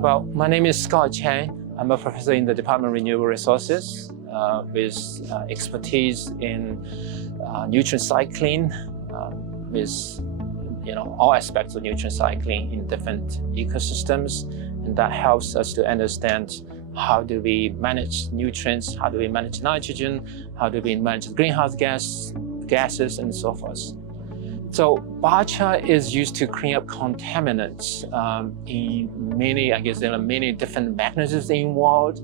Well, my name is Chang. I'm a professor in the Department of Renewable Resources with expertise in nutrient cycling, with all aspects of nutrient cycling in different ecosystems, and that helps us to understand how do we manage nutrients, how do we manage nitrogen, how do we manage greenhouse gases, and so forth. So biochar is used to clean up contaminants in many, there are many different mechanisms involved.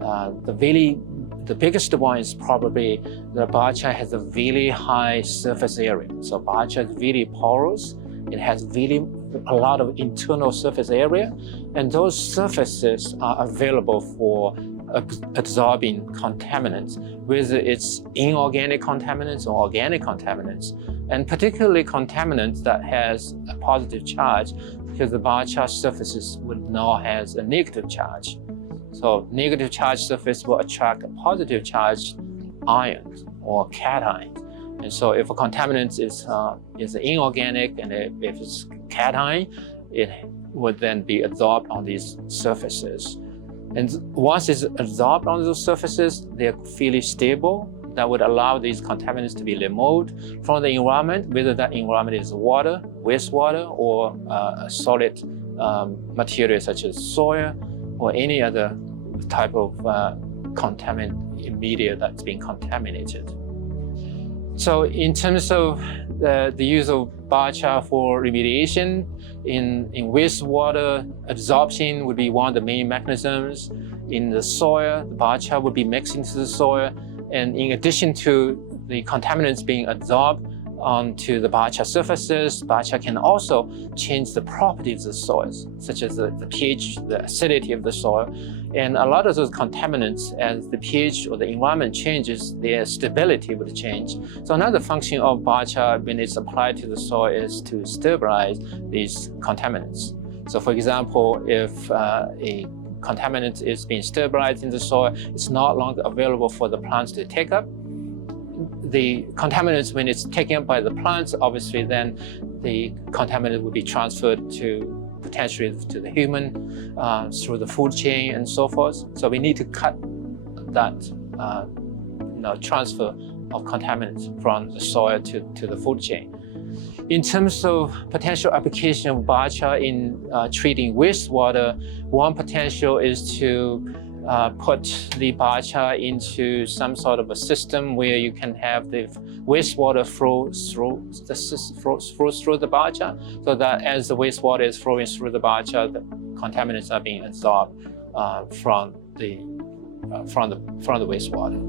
The biggest one is probably the biochar has a really high surface area. So biochar is really porous. It has really a lot of internal surface area, and those surfaces are available for absorbing contaminants, whether it's inorganic contaminants or organic contaminants, and particularly contaminants that has a positive charge, because the biochar surfaces would now has a negative charge. So negative charge surface will attract a positive charged ions or cations. And so if a contaminant is inorganic and if it's cation, it would then be absorbed on these surfaces. And once it's absorbed on those surfaces, they're fairly stable. That would allow these contaminants to be removed from the environment, whether that environment is water, wastewater, or a solid material such as soil or any other type of contaminant media that's been contaminated. So in terms of the use of biochar for remediation, in wastewater, absorption would be one of the main mechanisms. In the soil, the biochar would be mixed into the soil. And in addition to the contaminants being absorbed onto the biochar surfaces, biochar can also change the properties of the soils, such as the pH, the acidity of the soil. And a lot of those contaminants, as the pH or the environment changes, their stability would change. So another function of biochar when it's applied to the soil is to stabilize these contaminants. So for example, if a contaminant is being stabilized in the soil, it's no longer available for the plants to take up. The contaminants, when it's taken up by the plants, obviously then the contaminant will be transferred to potentially to the human through the food chain and so forth. So we need to cut that transfer of contaminants from the soil to the food chain. In terms of potential application of biochar in treating wastewater, one potential is to put the biochar into some sort of a system where you can have the wastewater flow through the biochar, so that as the wastewater is flowing through the biochar, the contaminants are being absorbed from the wastewater.